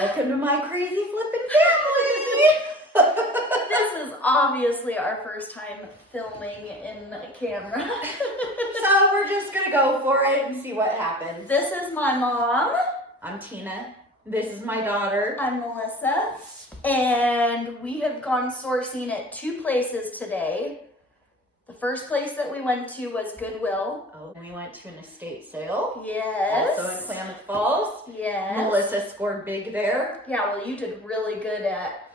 Welcome to my crazy flippin' family. This is obviously our first time filming in a camera. So we're just gonna go for it and see what happens. This is my mom. I'm Tina. This is my daughter. I'm Melissa. And we have gone sourcing at 2 places today. The first place that we went to was Goodwill. Oh, we went to an estate sale. Yes. Also in Klamath Falls. Yes. Melissa scored big there. Yeah, well, you did really good at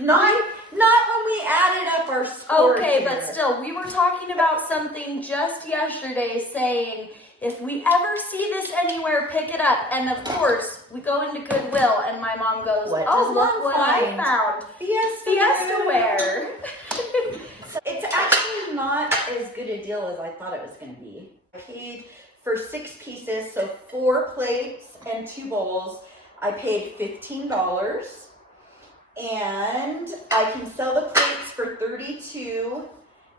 Not when we added up our scores. Okay, here. but still, we were talking about something just yesterday saying, if we ever see this anywhere, pick it up. And of course, we go into Goodwill and my mom goes, What oh, does look Mom what find? I found. Fiesta wear. So it's actually not as good a deal as I thought it was going to be. I paid for 6 pieces, so 4 plates and 2 bowls. I paid $15. And I can sell the plates for $32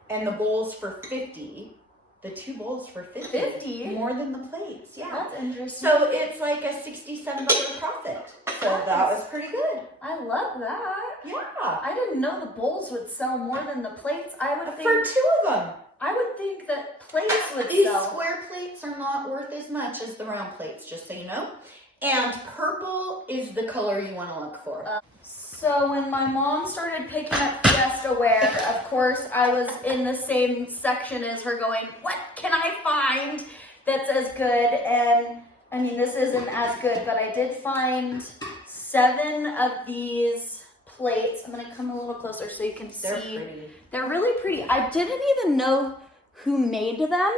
and the bowls for $50. The 2 bowls for $50. 50? More than the plates, yeah. That's interesting. So it's like a $67 profit. So that was pretty good. I love that. Yeah. I didn't know the bowls would sell more than the plates. I would think For 2 of them. I would think that plates would These sell. square plates are not worth as much as the round plates, just so you know. And purple is the color you want to look for. So when my mom started picking up Fiesta wear, of course, I was in the same section as her going, what can I find that's as good? And I mean, this isn't as good, but I did find 7 of these plates. I'm going to come a little closer so you can see. They're pretty. They're really pretty. I didn't even know who made them,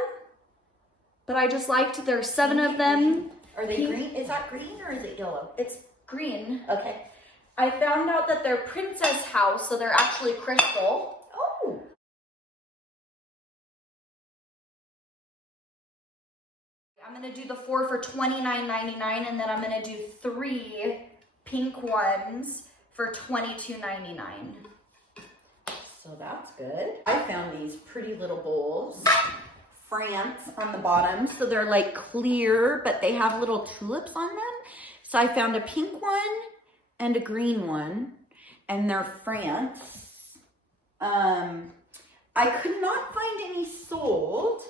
but I just liked there's 7 of them. Are they green? Is that green or is it yellow? It's green. Okay. I found out that they're Princess House, so they're actually crystal. Oh. I'm gonna do the 4 for $29.99, and then I'm gonna do 3 pink ones for $22.99. So that's good. I found these pretty little bowls. France on the bottom. So they're like clear, but they have little tulips on them. So I found a pink one and a green one, and they're France. I could not find any sold.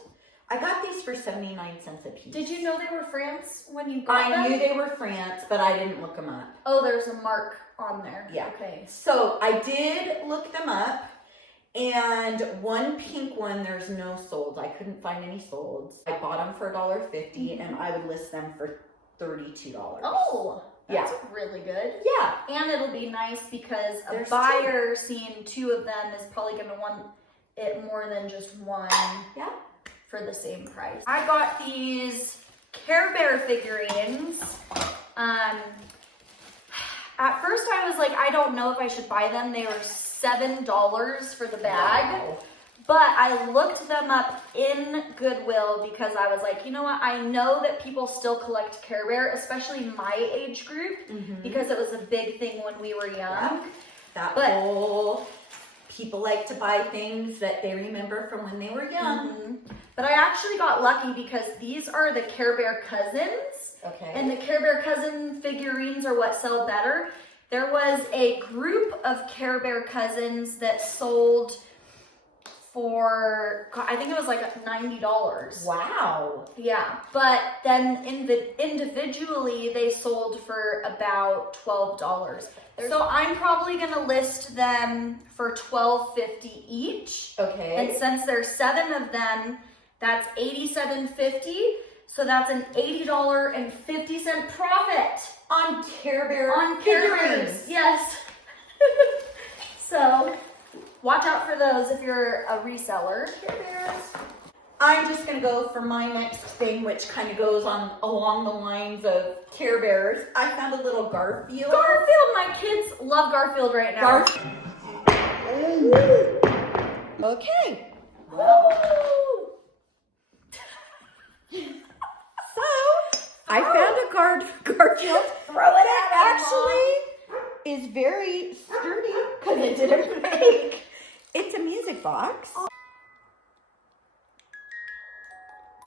I got these for 79 cents a piece. Did you know they were France when you got them? I knew they were France, but I didn't look them up. Oh, there's a mark on there. Yeah. Okay. So I did look them up, and one pink one, there's no sold. I couldn't find any solds. I bought them for $1.50, and I would list them for $32. Oh. That's Yeah. really good. Yeah. And it'll be nice because a There's buyer seeing 2 of them is probably going to want it more than just one. Yeah. For the same price. I got these Care Bear figurines. At first I was like, I don't know if I should buy them. They were $7 for the bag. Wow. But I looked them up in Goodwill because I was like, you know what? I know that people still collect Care Bear, especially my age group, because it was a big thing when we were young. Yeah. That whole people like to buy things that they remember from when they were young. But I actually got lucky because these are the Care Bear cousins. Okay. And the Care Bear cousin figurines are what sell better. There was a group of Care Bear cousins that sold for, I think it was like $90. Wow. Yeah, but then individually they sold for about $12. So I'm probably gonna list them for $12.50 each. Okay. And since there's 7 of them, that's $87.50. So that's an $80.50 profit on Care Bear on Care figurines. Bears. Yes. So watch out for those if you're a reseller. Care Bears. I'm just gonna go for my next thing, which kind of goes on along the lines of Care Bears. I found a little Garfield. Garfield, my kids love Garfield right now. Okay. Woo! So I found a Garfield. Throw it That at actually is very sturdy because it didn't break. It's a music box.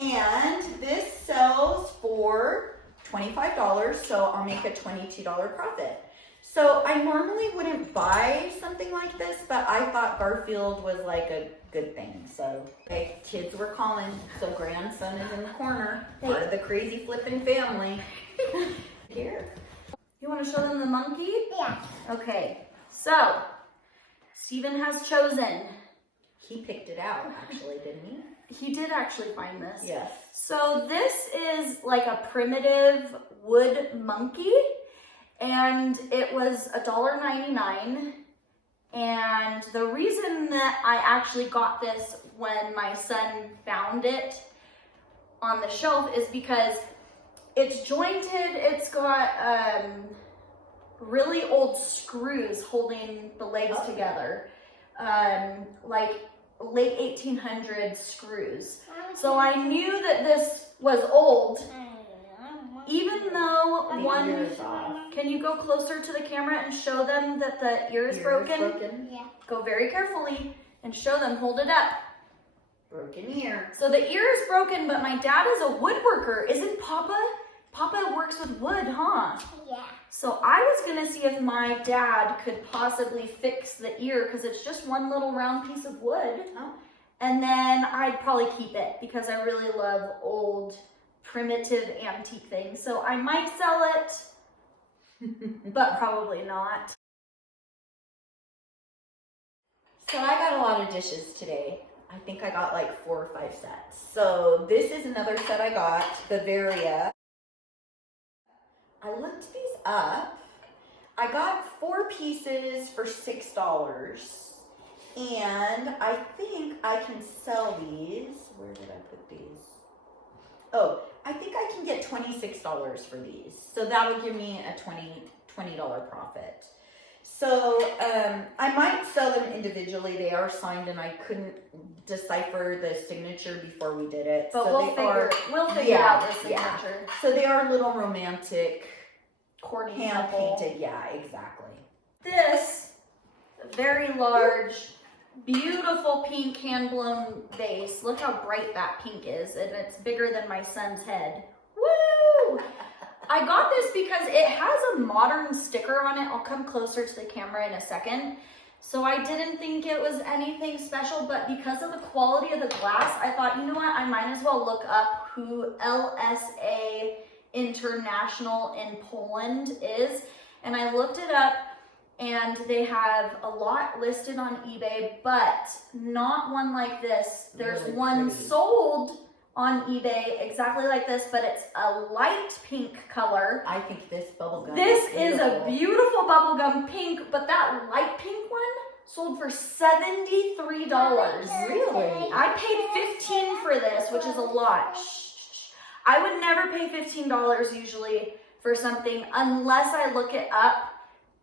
And this sells for $25, so I'll make a $22 profit. So I normally wouldn't buy something like this, but I thought Garfield was like a good thing. So okay, kids were calling, so grandson is in the corner, part of the crazy flipping family. Here. You want to show them the monkey? Yeah. Okay, so Steven has chosen. He picked it out, actually, didn't he? He did actually find this. Yes. So this is like a primitive wood monkey, and it was $1.99. And the reason that I actually got this when my son found it on the shelf is because it's jointed. It's got really old screws holding the legs together, like late 1800s screws. So I knew that this was old, even though can you go closer to the camera and show them that the ear is broken? Yeah. Go very carefully and show them, hold it up. Broken ear. So the ear is broken, but my dad is a woodworker. Isn't Papa? Papa works with wood, huh? Yeah. So I was gonna see if my dad could possibly fix the ear because it's just one little round piece of wood. Oh. And then I'd probably keep it because I really love old, primitive, antique things. So I might sell it, but probably not. So I got a lot of dishes today. I think I got like 4 or 5 sets. So this is another set I got, Bavaria. I looked these up. I got 4 pieces for $6. And I think I can sell these. Where did I put these? Oh, I think I can get $26 for these. So that would give me a $20 profit. So I might sell them individually. They are signed and I couldn't decipher the signature before we did it. But so we'll figure out the signature. Yeah. So they are a little romantic, Corny hand couple. painted. Yeah, exactly. This very large, beautiful pink hand blown vase. Look how bright that pink is, and it's bigger than my son's head. Woo! I got this because it has a modern sticker on it. I'll come closer to the camera in a second. So I didn't think it was anything special, but because of the quality of the glass, I thought, you know what, I might as well look up who LSA International in Poland is. And I looked it up, and they have a lot listed on eBay, but not one like this. There's Really one pretty. sold on eBay exactly like this, but it's a light pink color. I think this bubble gum This is a beautiful. beautiful bubblegum pink, but that light pink one sold for $73. Really? I paid $15 for this, which is a lot. Shh. I would never pay $15 usually for something unless I look it up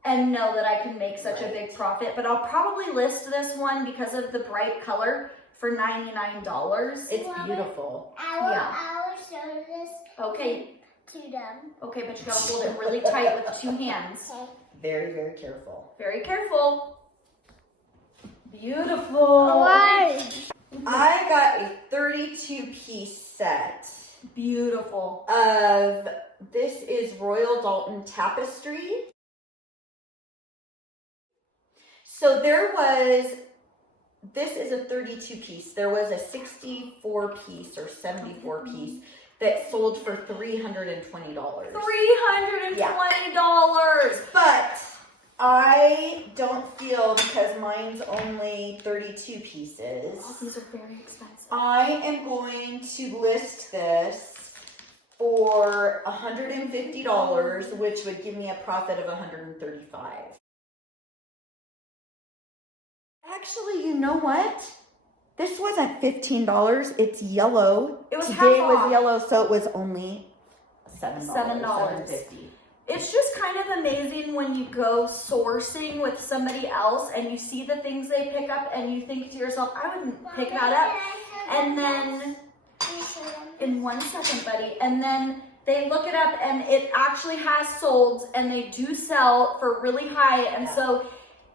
and know that I can make such a big profit. But I'll probably list this one because of the bright color for $99. It's beautiful. I will show this Okay, to them. okay, but you gotta hold it really tight with 2 hands. Okay. Very, very careful. Very careful. Beautiful. Large. I got a 32-piece set Beautiful. of, this is Royal Dalton Tapestry. So there was, this is a 32-piece. There was a 64-piece or 74-piece that sold for $320. $320. But I don't feel, because mine's only 32 pieces, Oh, these are very expensive. I am going to list this for $150, which would give me a profit of $135. Actually, you know what? This wasn't $15. It's yellow. It was Today half was off. yellow, so it was only $7. $7. It's just kind of amazing when you go sourcing with somebody else and you see the things they pick up and you think to yourself, I wouldn't pick that up. And then, in 1 second, buddy, and then they look it up and it actually has sold and they do sell for really high. And so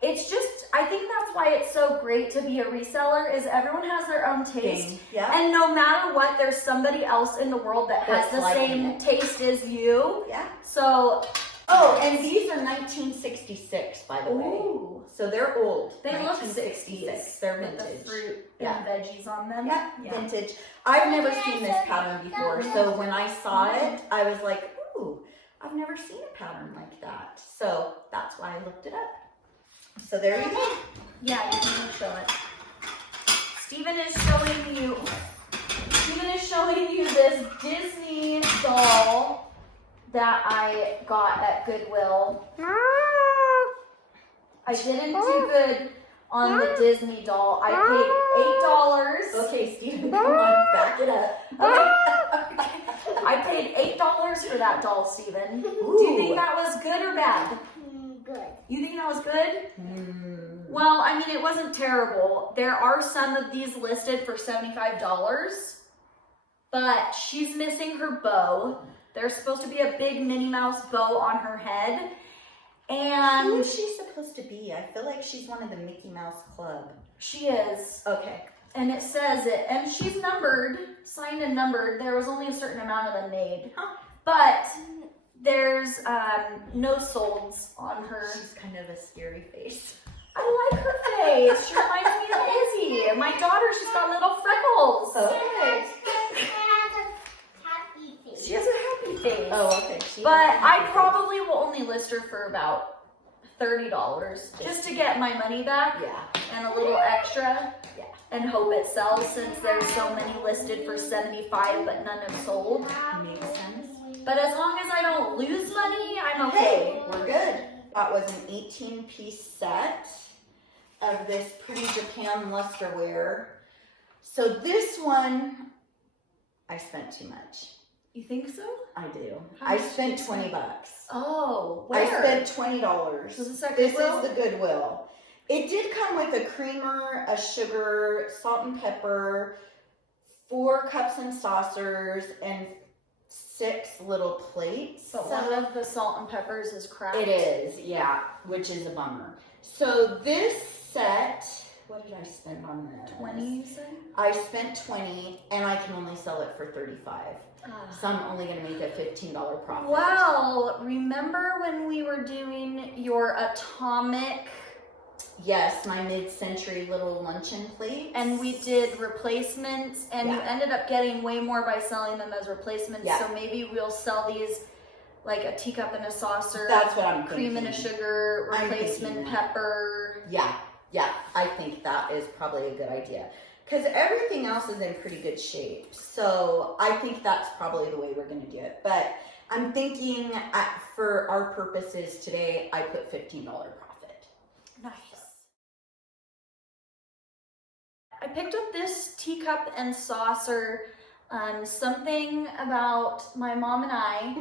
it's just, I think that's why it's so great to be a reseller, is everyone has their own taste. Yeah. And no matter what, there's somebody else in the world that has That's the liking same it. taste as you. Yeah. So, Oh, and these are 1966, by the way. ooh, So they're old. they look 1966. 60s. They're with vintage. the fruit Yeah. and veggies on them. Yeah, vintage. I've never seen this pattern before, so when I saw it, I was like, ooh, I've never seen a pattern like that. So that's why I looked it up. So there you go. Yeah, you're gonna show it. Steven is showing you this Disney doll that I got at Goodwill. I didn't do good on the Disney doll. I paid $8. Okay, Steven, come on, back it up. I paid $8 for that doll, Steven. Do you think that was good or bad? Good. You think that was good? Well, I mean, it wasn't terrible. There are some of these listed for $75, but she's missing her bow. There's supposed to be a big Minnie Mouse bow on her head. Who And is she supposed to be? I feel like she's one of the Mickey Mouse Club. she is. Okay. And it says it. And she's numbered, signed and numbered. There was only a certain amount of them made. Huh. But there's no solds on her. She's kind of a scary face. I like her face. She reminds me of Izzy. My daughter, she's got little freckles. Okay. She has a happy face. Oh, okay. But I probably will only list her for about $30 just to get my money back Yeah. and a little extra. Yeah. And hope it sells, since there's so many listed for $75 but none have sold. Makes sense. But as long as I don't lose money, I'm Hey, okay. we're good. That was an 18-piece set of this pretty Japan lusterware. So this one, I spent too much. You think so? I do. How I much spent did you spend? $20. Oh, I where? spent $20. Was this at This Goodwill? is the Goodwill. It did come with a creamer, a sugar, salt and pepper, 4 cups and saucers, and 6 little plates. But one of the salt and peppers is cracked. It is, yeah, which is a bummer. So this set, what did I spend on this? 20, you said? I spent 20, and I can only sell it for 35. So I'm only going to make a $15 profit. Well, remember when we were doing your atomic, Yes, my mid-century little luncheon plates. and we did replacements, and you Yeah. ended up getting way more by selling them as replacements. Yeah. So maybe we'll sell these like a teacup and a saucer, That's what I'm cream and a thinking. sugar, I'm replacement thinking that. pepper. Yeah, I think that is probably a good idea. Because everything else is in pretty good shape. So I think that's probably the way we're going to do it. But I'm thinking for our purposes today, I put $15 profit. Nice. I picked up this teacup and saucer. Something about my mom and I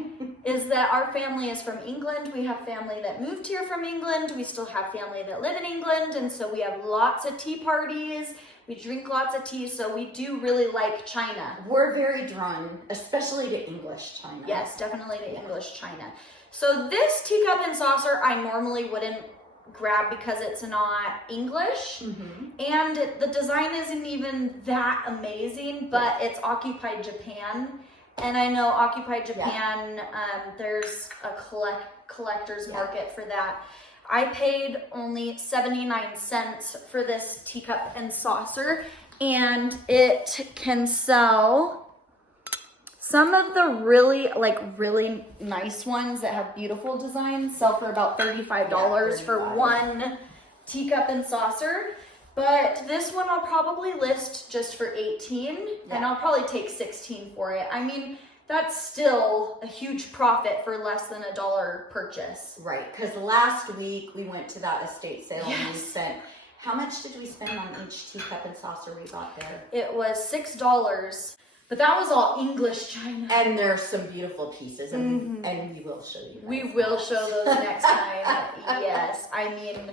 is that our family is from England. We have family that moved here from England. We still have family that live in England. And so we have lots of tea parties. We drink lots of tea. So we do really like China. We're very drawn, especially to English China. Yes, definitely to English China. So this teacup and saucer I normally wouldn't grab because it's not English. Mm-hmm. And the design isn't even that amazing, but it's Occupied Japan. And I know Occupied Japan, there's a collector's market for that. I paid only 79 cents for this teacup and saucer, and it can sell some of the really nice ones that have beautiful designs sell for about $35 for one teacup and saucer. But this one I'll probably list just for $18, and I'll probably take $16 for it. I mean, that's still a huge profit for less than $1 purchase. Right, because last week we went to that estate sale and we spent, how much did we spend on each teacup and saucer we got there? It was $6. But that was all English China. And there's some beautiful pieces, and we will show you. We will show those next time. Yes, I mean,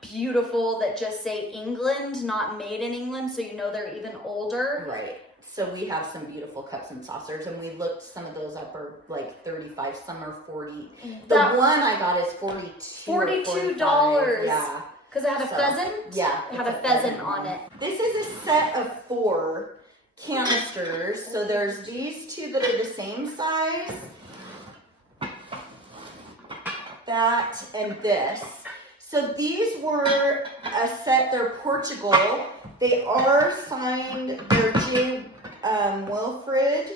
beautiful that just say England, not made in England, so you know they're even older. Right. So we have some beautiful cups and saucers, and we looked, some of those up are like 35, some are 40. The one I got is 42 or $42. Yeah. Because it had a pheasant? Yeah. It had a pheasant on it. This is a set of 4 canisters. So there's these 2 that are the same size. That and this. So these were a set, they're Portugal. They are signed, they're J. Wilfred,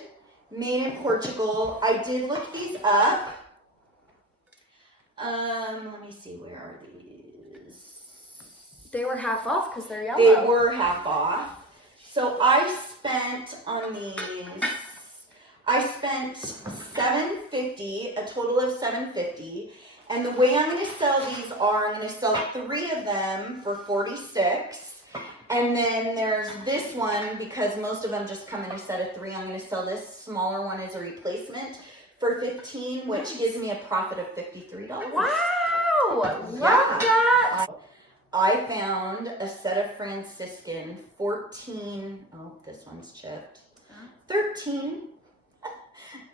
made in Portugal. I did look these up. Let me see, where are these? They were half off because they're yellow. They were half off. So I spent on these, I spent $7.50, a total of $7.50. And the way I'm going to sell these are, I'm going to sell 3 of them for $46. And then there's this one, because most of them just come in a set of 3. I'm going to sell this smaller one as a replacement for $15, which gives me a profit of $53. Wow! Love that! I found a set of Franciscan, 14, oh, this one's chipped, 13,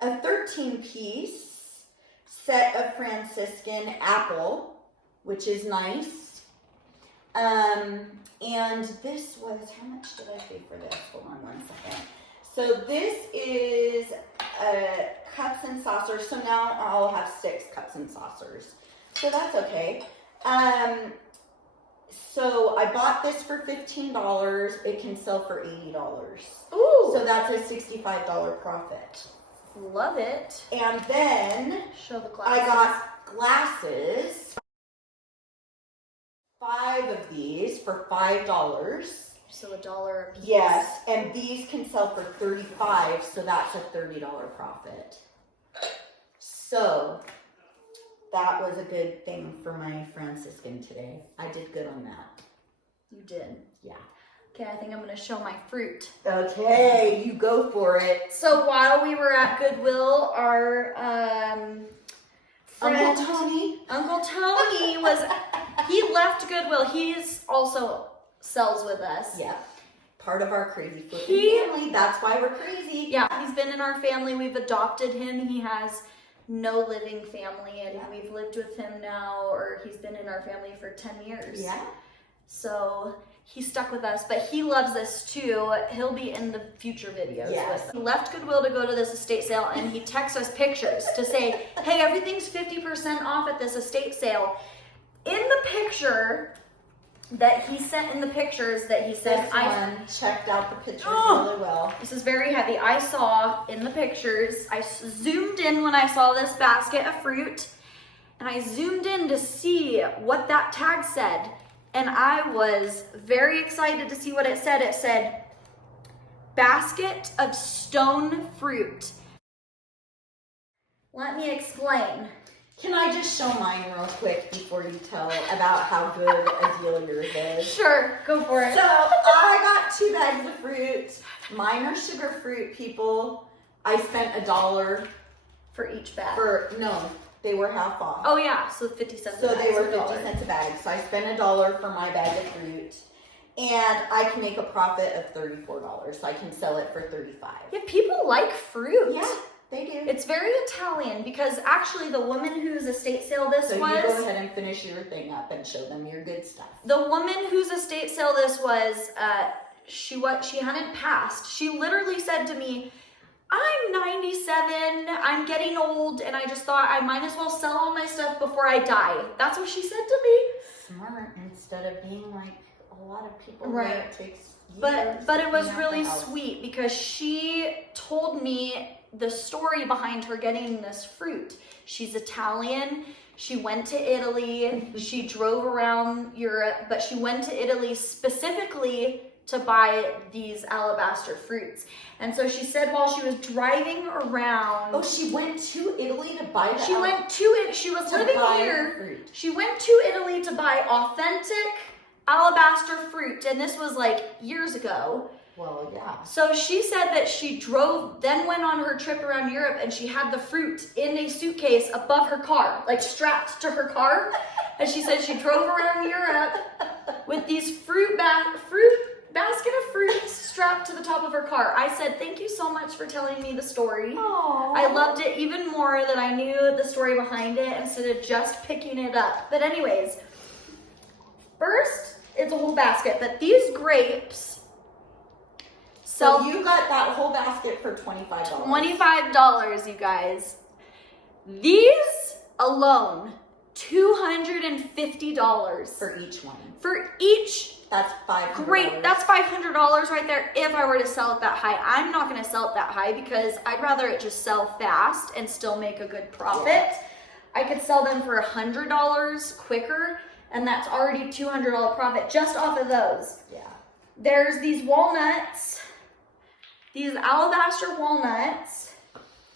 a 13 piece set of Franciscan apple, which is nice. And this was, how much did I pay for this? Hold on one second. So this is cups and saucers. So now I'll have 6 cups and saucers. So that's okay. So I bought this for $15. It can sell for $80. Ooh! So that's a $65 profit. Love it. And then Show the glasses. I got glasses. 5 of these for $5. So $1 a piece. Yes, and these can sell for $35, so that's a $30 profit. So that was a good thing for my Franciscan today. I did good on that. You did. Yeah. Okay, I think I'm going to show my fruit. Okay, you go for it. So while we were at Goodwill, our friend, Uncle Tony he left Goodwill. He's also sells with us. Yeah. Part of our crazy flipping family. That's why we're crazy. Yeah, he's been in our family. We've adopted him. He has no living family, and we've lived with him now, or he's been in our family for 10 years. Yeah. So he stuck with us, but he loves this too. He'll be in the future videos. Yes. With us. He left Goodwill to go to this estate sale, and he texts us pictures to say, hey, everything's 50% off at this estate sale. In the picture that he sent, in the pictures that he said, This one checked out the pictures really well. This is very heavy. I saw in the pictures, I zoomed in when I saw this basket of fruit, and I zoomed in to see what that tag said. And I was very excited to see what it said. It said, basket of stone fruit. Let me explain. Can I just show mine real quick before you tell about how good a deal yours is? Sure, go for it. So I got 2 bags of fruit. Mine are sugar fruit, people. I spent $1 For each bag. no, they were half off. Oh yeah, so 50 cents a So bag. they were so 50 cents a bag. So I spent $1 for my bag of fruit. And I can make a profit of $34. So I can sell it for $35. Yeah, people like fruit. Yeah, they do. It's very Italian, because actually the woman whose estate sale this So was, you go ahead and finish your thing up and show them your good stuff. the woman whose estate sale this was, she hadn't passed. She literally said to me, I'm 97, I'm getting old, and I just thought I might as well sell all my stuff before I die. That's what she said to me. Smart, instead of being like a lot of people Right. where it takes years. But it was to really clean out the house. sweet, because she told me the story behind her getting this fruit. She's Italian. She went to Italy. She drove around Europe, but she went to Italy specifically to buy these alabaster fruits. And so she said while she was driving around, Oh, she went to Italy to buy that. she went to it. She was living here. Fruit. She went to Italy to buy authentic alabaster fruit, and this was like years ago. Well, yeah. So she said that she drove, then went on her trip around Europe, and she had the fruit in a suitcase above her car, like strapped to her car. And she said she drove around Europe with these fruit basket of fruits strapped to the top of her car. I said, thank you so much for telling me the story. Aww. I loved it even more that I knew the story behind it instead of just picking it up. But anyways, first, it's a whole basket, but these grapes So you got that whole basket for $25. $25, you guys. These alone, $250 For each one. for each. That's $500. Great, that's $500 right there if I were to sell it that high. I'm not gonna sell it that high because I'd rather it just sell fast and still make a good profit. Yeah. I could sell them for $100 quicker, and that's already $200 profit just off of those. Yeah. There's these walnuts, these alabaster walnuts.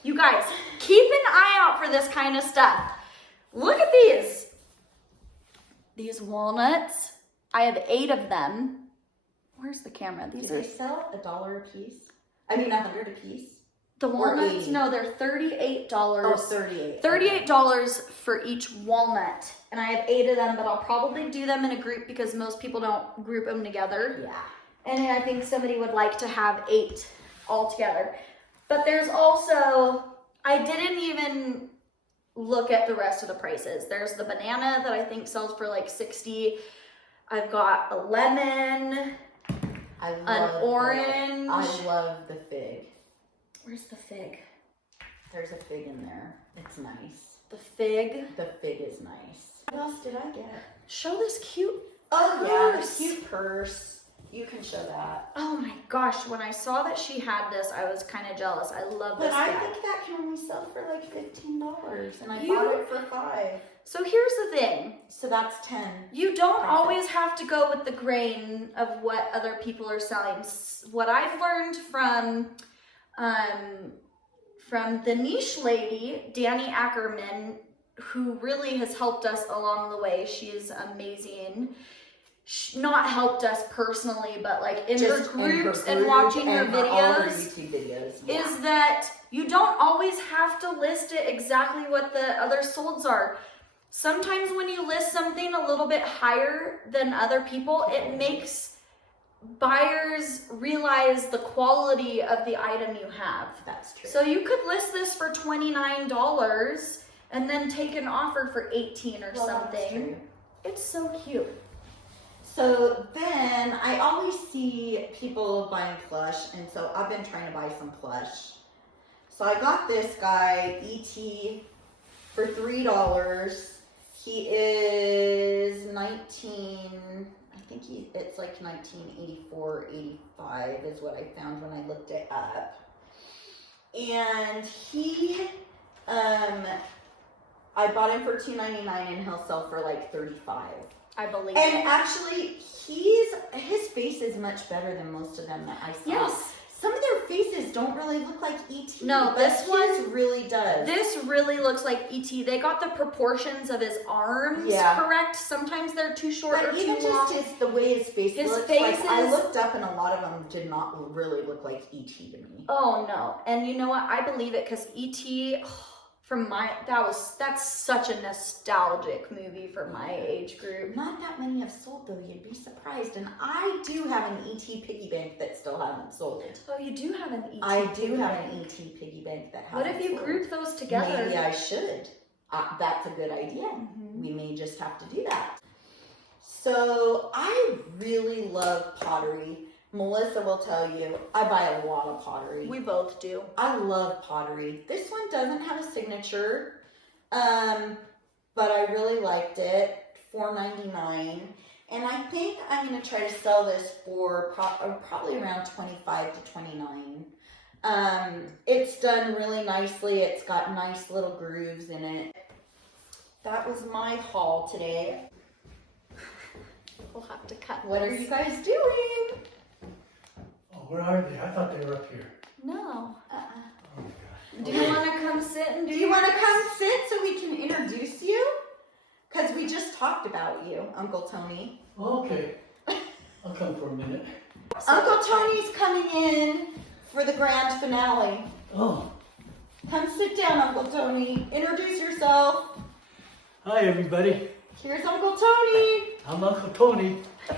You guys, keep an eye out for this kind of stuff. Look at these. These walnuts. I have 8 of them. Where's the camera? Do These they are sell $1 a piece? I mean, $100 a piece? the or walnuts. 80? No, they're $38. Oh, 38. $38 for each walnut. And I have 8 of them, but I'll probably do them in a group because most people don't group them together. Yeah. And I think somebody would like to have 8 all together. But there's also, I didn't even look at the rest of the prices. There's the banana that I think sells for like $60. I've got a lemon, an orange. I love the fig. Where's the fig? There's a fig in there. It's nice. The fig. The fig is nice. What else did I get? Show this cute Oh yeah, the purse. cute purse. You can show that. Oh my gosh, when I saw that she had this, I was kind of jealous. I love this But I bag. think that can only sell for like $15, and I You- bought it for $5. So here's the thing. So that's 10. You don't Profit. always have to go with the grain of what other people are selling. What I've learned from the niche lady, Danny Ackerman, who really has helped us along the way. She's amazing. Not helped us personally, but like in her Just groups in her and group watching her and all her videos. YouTube videos. Yeah. Is that you don't always have to list it exactly what the other solds are. Sometimes when you list something a little bit higher than other people, it makes buyers realize the quality of the item you have. That's true. So you could list this for $29 and then take an offer for $18 or Well, that's something. true. It's so cute. So then I always see people buying plush, and so I've been trying to buy some plush. So I got this guy, E.T., for $3. He is it's like 1984, 85 is what I found when I looked it up. And he, I bought him for $2.99 and he'll sell for like $35. I believe And it. actually, his face is much better than most of them that I saw. Yes. Some of their faces don't really look like E.T. No, but this his one- really does. This really looks like E.T. They got the proportions of his arms Yeah. correct. Sometimes they're too short But or even too long. just the way his face His looks, face like I is- looked up and a lot of them did not really look like E.T. to me. Oh no. And you know what? I believe it because E.T. that's such a nostalgic movie for my age group. Not that many have sold though, you'd be surprised. And I do have an E.T. piggy bank that still hasn't sold. Oh, you do have an E.T. I do have an E.T. piggy bank that hasn't What if you sold. group those together? Maybe I should. That's a good idea. Mhm. We may just have to do that. So I really love pottery. Melissa will tell you, I buy a lot of pottery. We both do. I love pottery. This one doesn't have a signature, but I really liked it. $4.99. And I think I'm going to try to sell this for probably around $25 to $29. It's done really nicely. It's got nice little grooves in it. That was my haul today. We'll have to cut. What are this. you guys doing? Oh, where are they? I thought they were up here. No. Oh my gosh. Do you want to come sit and Do you want to come sit so we can introduce you? Because we just talked about you, Uncle Tony. Okay. I'll come for a minute. Uncle Tony's coming in for the grand finale. Oh, Come sit down, Uncle Tony. Introduce yourself. hi everybody. Here's Uncle Tony. I'm Uncle Tony. Or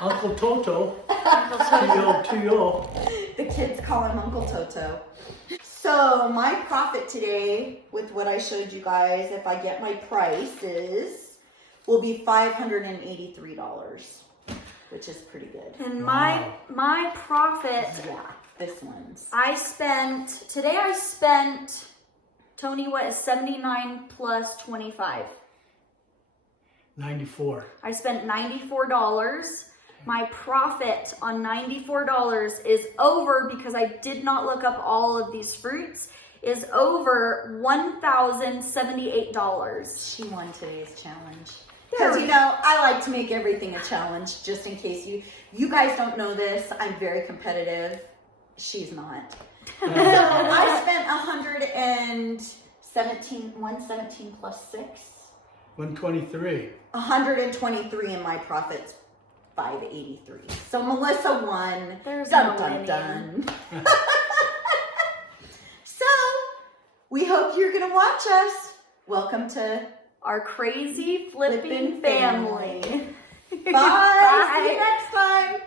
Uncle Toto, Uncle Toto. Tio. The kids call him Uncle Toto. So my profit today with what I showed you guys, if I get my prices, will be $583, which is pretty good. And Wow. my profit, Yeah, this one's. today I spent, Tony, what is 79 plus 25? 94. I spent $94. My profit on $94 is over, because I did not look up all of these fruits, is over $1,078. She won today's challenge. There Because, we you know, I like to make everything a challenge, just in case you guys don't know this. I'm very competitive. She's not. So I spent 117 plus 6. 123. 123, and my profit's 583. So Melissa won. There's Dun no dun winning. dun. So we hope you're gonna watch us. Welcome to Our crazy flipping Flippin' family. Bye. See you next time.